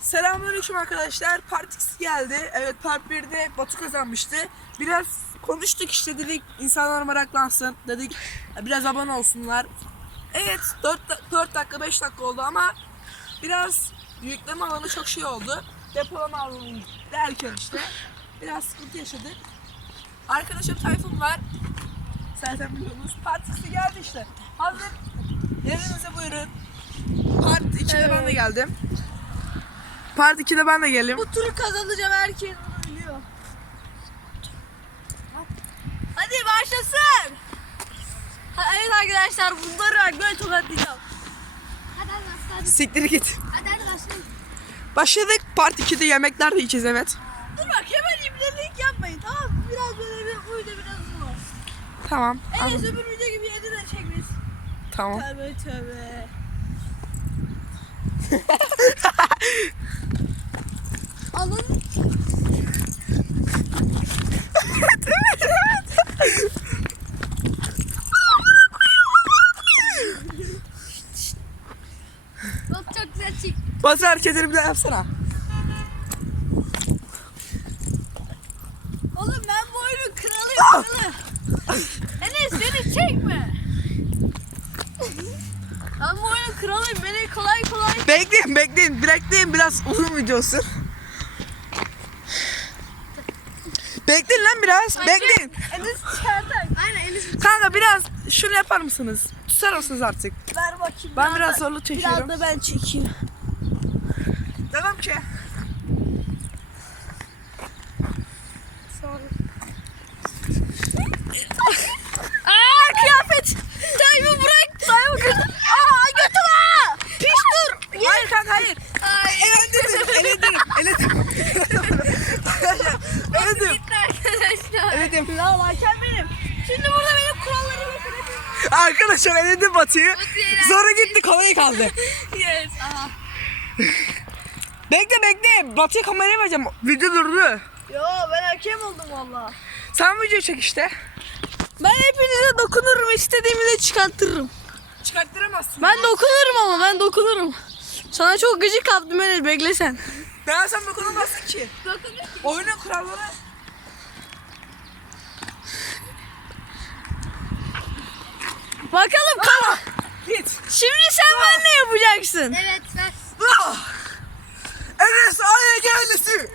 Selamünaleyküm arkadaşlar. Part geldi. Evet Part 1'de Batu kazanmıştı. Biraz konuştuk işte dedik insanlar meraklansın. Dedik biraz abone olsunlar. Evet 4, 4 dakika 5 dakika oldu ama biraz yükleme alanı çok şey oldu. Depolama alanı derken işte biraz sıkıntı yaşadık. Arkadaşım Tayfun var. Zaten biliyorsunuz. Part X'e geldi işte. Hazır. Yerinize buyurun. Part 2'de ben de geldim. Part 2'de ben de geldim. Bu turu kazanacağım herkes bunu biliyor. Hadi başlasın. Ha, evet arkadaşlar bunları bak böyle tokatlayacağım. Hadi hadi. Siktir git. Hadi hadi başlayalım. Başladık. Part 2'de yemekler de yiyeceğiz evet. Dur bak hemen ibnelik yapmayın tamam mı? Biraz böyle bir uydu biraz. Tamam. En Anladım. öbür video gibi yedi de çek biz. Tamam. Tövbe tövbe. Alın. Bak çok güzel çık. Batı hareketini bir daha yapsana. Oğlum ben bu oyunun kralıyım kralı. Enes beni çekme. Ben bu kralıyım. Beni kolay kolay Bekleyin bekleyin. Bekleyin biraz uzun video olsun. Bekleyin lan biraz. Bekleyin. Enes Çağatay. Aynen Enes Kanka biraz şunu yapar mısınız? Tutar mısınız artık? Ver bakayım. Ben biraz da- zorluk çekiyorum. Biraz da ben çekeyim. Devam ki. Aa Elendim. Ya hakem benim. Şimdi burada benim kurallarımı kıracağım. Arkadaşlar elendim Batı'yı. Sonra gitti kolaya kaldı. Yes. Aha. Bekle bekle. Batı'ya kamerayı vereceğim. Video durdu. Yo ben hakem oldum valla. Sen video çek işte. Ben hepinize dokunurum istediğimi de çıkartırım. Çıkarttıramazsın. Ben dokunurum ama ben dokunurum. Sana çok gıcık kaptım Enes bekle sen. Ben sen dokunamazsın ki. Oyunun kuralları. Bakalım kal. Git. Şimdi sen benimle yapacaksın. Evet ver. Ah! Enes Aya gelmesi.